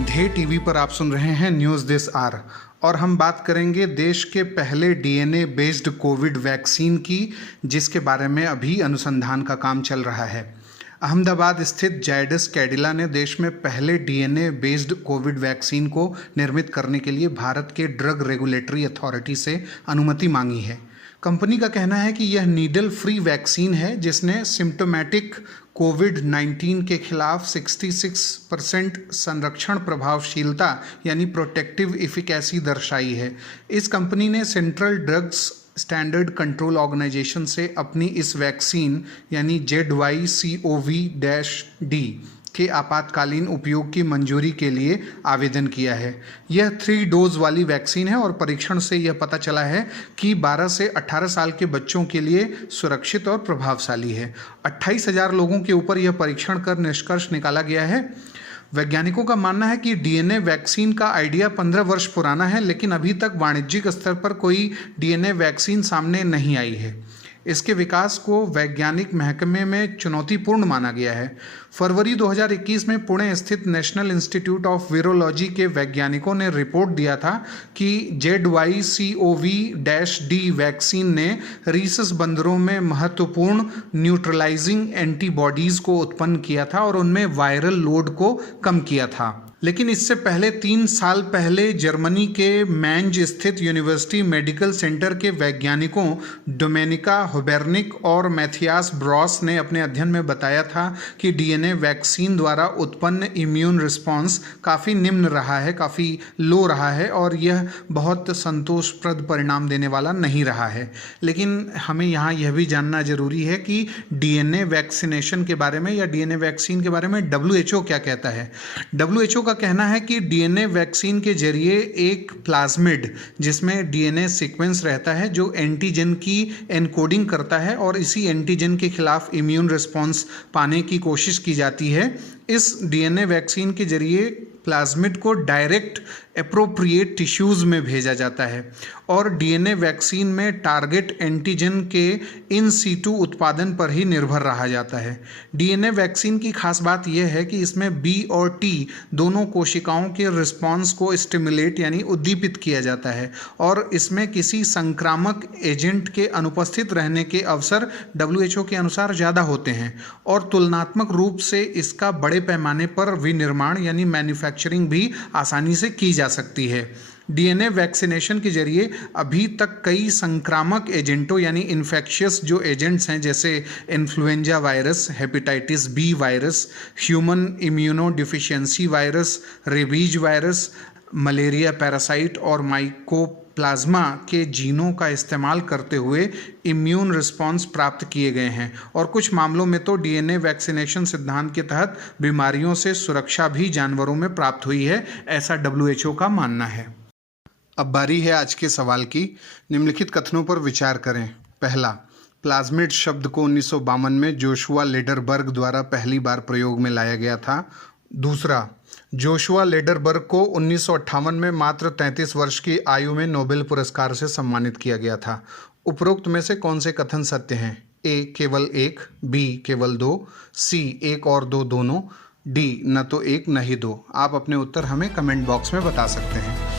ढे TV पर आप सुन रहे हैं न्यूज़ दिस आर और हम बात करेंगे देश के पहले डीएनए बेस्ड कोविड वैक्सीन की, जिसके बारे में अभी अनुसंधान का काम चल रहा है। अहमदाबाद स्थित जायडस कैडिला ने देश में पहले डीएनए बेस्ड कोविड वैक्सीन को निर्मित करने के लिए भारत के ड्रग रेगुलेटरी अथॉरिटी से अनुमति मांगी है। कंपनी का कहना है कि यह नीडल फ्री वैक्सीन है, जिसने सिम्टोमेटिक कोविड-19 के खिलाफ 66% संरक्षण प्रभावशीलता यानी प्रोटेक्टिव इफिकेसी दर्शाई है। इस कंपनी ने central drugs standard control organization से अपनी इस वैक्सीन यानी ZYCOV-D के आपातकालीन उपयोग की मंजूरी के लिए आवेदन किया है। यह 3 डोज वाली वैक्सीन है और परीक्षण से यह पता चला है कि 12 से 18 साल के बच्चों के लिए सुरक्षित और प्रभावशाली है। 28,000 लोगों के ऊपर यह परीक्षण कर निष्कर्ष निकाला गया है। वैज्ञानिकों का मानना है कि डीएनए वैक्सीन का आइडिया 15 वर्ष पुराना है, लेकिन अभी तक वाणिज्यिक स्तर पर कोई डीएनए वैक्सीन सामने नहीं आई है। इसके विकास को वैज्ञानिक महकमे में चुनौतीपूर्ण माना गया है। फरवरी 2021 में पुणे स्थित नेशनल इंस्टीट्यूट ऑफ वायरोलॉजी के वैज्ञानिकों ने रिपोर्ट दिया था कि ZYCOV-D वैक्सीन ने रीसस बंदरों में महत्वपूर्ण न्यूट्रलाइजिंग एंटीबॉडीज़ को उत्पन्न किया था और उनमें वायरल लोड को कम किया था। लेकिन इससे पहले 3 साल पहले जर्मनी के मैंज स्थित यूनिवर्सिटी मेडिकल सेंटर के वैज्ञानिकों डोमेनिका हुबेर्निक और मैथियास ब्रॉस ने अपने अध्ययन में बताया था कि डीएनए वैक्सीन द्वारा उत्पन्न इम्यून रिस्पॉन्स काफ़ी निम्न रहा है, काफ़ी लो रहा है और यह बहुत संतोषप्रद परिणाम देने वाला नहीं रहा है। लेकिन हमें यहाँ यह भी जानना जरूरी है कि डीएनए वैक्सीनेशन के बारे में या डीएनए वैक्सीन के बारे में WHO क्या कहता है। WHO का कहना है कि डीएनए वैक्सीन के जरिए एक प्लाज्मिड जिसमें डीएनए सीक्वेंस रहता है जो एंटीजन की एनकोडिंग करता है और इसी एंटीजन के खिलाफ इम्यून रिस्पॉन्स पाने की कोशिश की जाती है। इस डीएनए वैक्सीन के जरिए प्लाज्मिड को डायरेक्ट एप्रोप्रिएट टिश्यूज़ में भेजा जाता है और डीएनए वैक्सीन में टारगेट एंटीजन के इन सीटू उत्पादन पर ही निर्भर रहा जाता है। डीएनए वैक्सीन की खास बात यह है कि इसमें B और T दोनों कोशिकाओं के रिस्पॉन्स को स्टिमुलेट यानी उद्दीपित किया जाता है और इसमें किसी संक्रामक एजेंट के अनुपस्थित रहने के अवसर WHO के अनुसार ज़्यादा होते हैं और तुलनात्मक रूप से इसका बड़े पैमाने पर विनिर्माण यानी मैन्युफैक्चरिंग भी आसानी से की जा सकती है। डीएनए वैक्सीनेशन के जरिए अभी तक कई संक्रामक एजेंटों यानी इन्फेक्शियस जो एजेंट्स हैं जैसे influenza virus, hepatitis B virus, human immunodeficiency virus, rabies virus, malaria parasite और माइकोप्लाज्मा के जीनों का इस्तेमाल करते हुए इम्यून रिस्पॉन्स प्राप्त किए गए हैं और कुछ मामलों में तो डीएनए वैक्सीनेशन सिद्धांत के तहत बीमारियों से सुरक्षा भी जानवरों में प्राप्त हुई है, ऐसा WHO का मानना है। अब बारी है आज के सवाल की। निम्नलिखित कथनों पर विचार करें। पहला, प्लाज्मिड शब्द को 1952 में जोशुआ लेडरबर्ग द्वारा पहली बार प्रयोग में लाया गया था। दूसरा, जोशुआ लेडरबर्ग को 1958 में मात्र 33 वर्ष की आयु में नोबेल पुरस्कार से सम्मानित किया गया था। उपरोक्त में से कौन से कथन सत्य हैं? A केवल 1, B केवल 2, C 1 और 2 दोनों, D न तो 1 न ही 2। आप अपने उत्तर हमें कमेंट बॉक्स में बता सकते हैं।